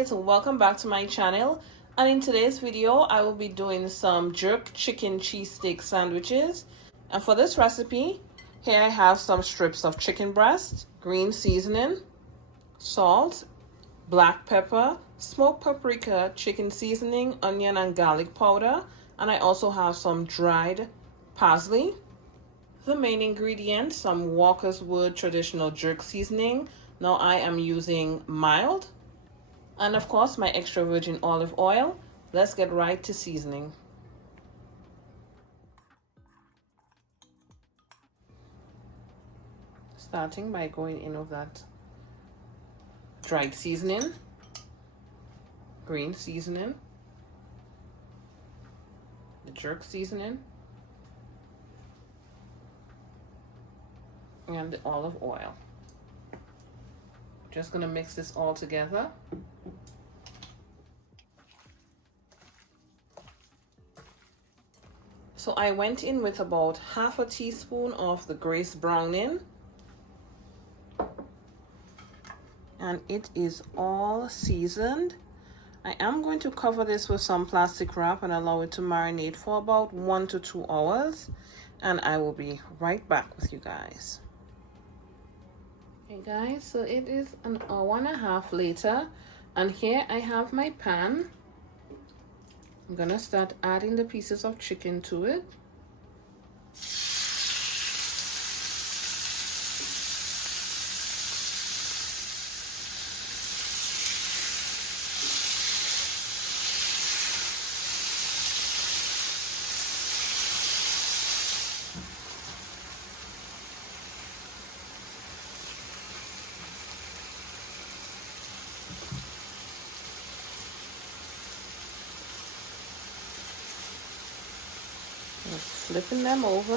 guys, welcome back to my channel, and in today's video I will be doing some jerk chicken cheesesteak sandwiches. And for this recipe, here I have some strips of chicken breast, green seasoning, salt, black pepper, smoked paprika, chicken seasoning, onion and garlic powder, and I also have some dried parsley. The main ingredients, some Walker's Wood traditional jerk seasoning. Now I am using mild. And of course, my extra virgin olive oil. Let's get right to seasoning. Starting by going in with that dried seasoning, green seasoning, the jerk seasoning, and the olive oil. Just gonna mix this all together. So I went in with about half a teaspoon of the Grace browning, and it is all seasoned. I am going to cover this with some plastic wrap and allow it to marinate for about 1 to 2 hours, and I will be right back with you guys. Okay guys, so it is an hour and a half later, and here I have my pan. I'm gonna start adding the pieces of chicken to it. Flipping them over.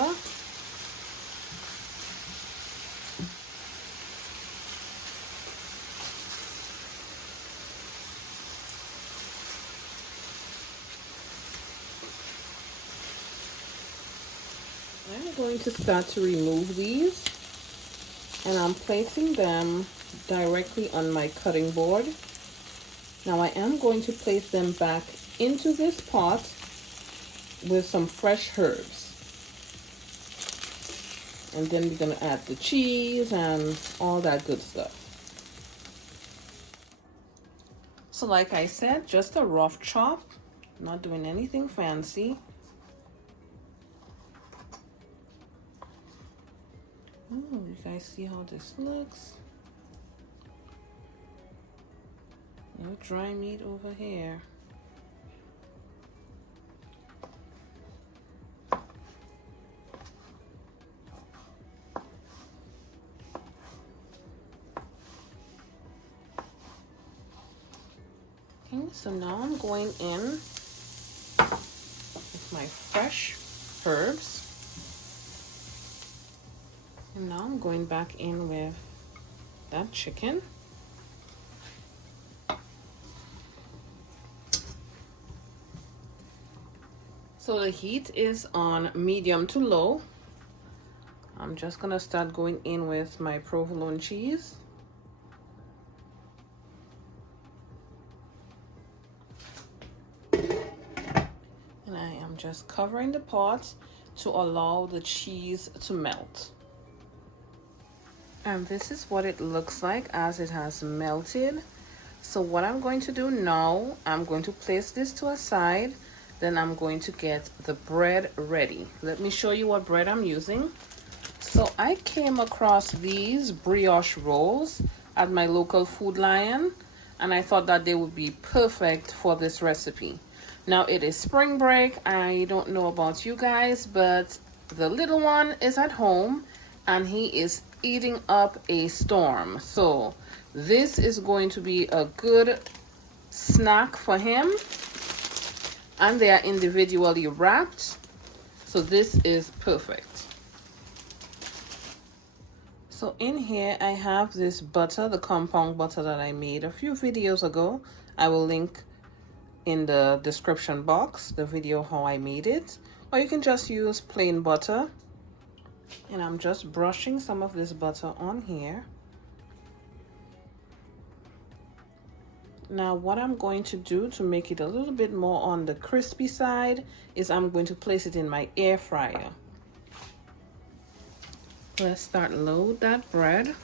I'm going to start to remove these, and I'm placing them directly on my cutting board. Now I am going to place them back into this pot with some fresh herbs. And then we're gonna add the cheese and all that good stuff. So like I said, just a rough chop, not doing anything fancy. Oh, you guys see how this looks? No dry meat over here. So now I'm going in with my fresh herbs, and now I'm going back in with that chicken. So the heat is on medium to low. I'm just gonna start going in with my provolone cheese. Just covering the pot to allow the cheese to melt. And this is what it looks like as it has melted. So what I'm going to do now, I'm going to place this to a side, then I'm going to get the bread ready. Let me show you what bread I'm using. So I came across these brioche rolls at my local Food Lion, and I thought that they would be perfect for this recipe. Now it is spring break. I don't know about you guys, but the little one is at home and he is eating up a storm. So this is going to be a good snack for him. And they are individually wrapped. So this is perfect. So in here I have this butter, the compound butter that I made a few videos ago. I will link in the description box the video how I made it, or you can just use plain butter. And I'm just brushing some of this butter on here. Now what I'm going to do to make it a little bit more on the crispy side is I'm going to place it in my air fryer. Let's start load that bread.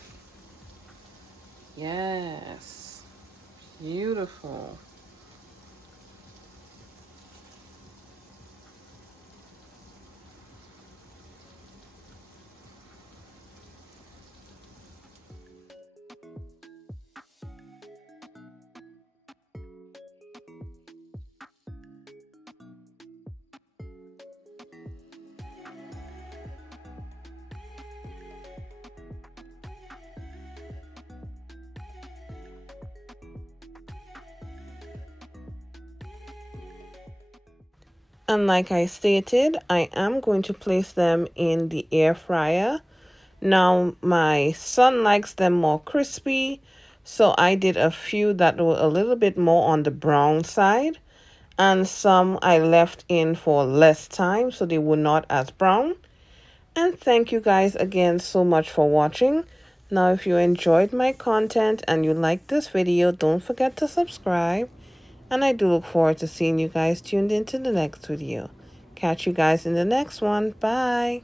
Yes, beautiful. And like I stated, I am going to place them in the air fryer. Now, my son likes them more crispy, so I did a few that were a little bit more on the brown side, and some I left in for less time, so they were not as brown. And thank you guys again so much for watching. Now, if you enjoyed my content and you liked this video, don't forget to subscribe. And I do look forward to seeing you guys tuned into the next video. Catch you guys in the next one. Bye.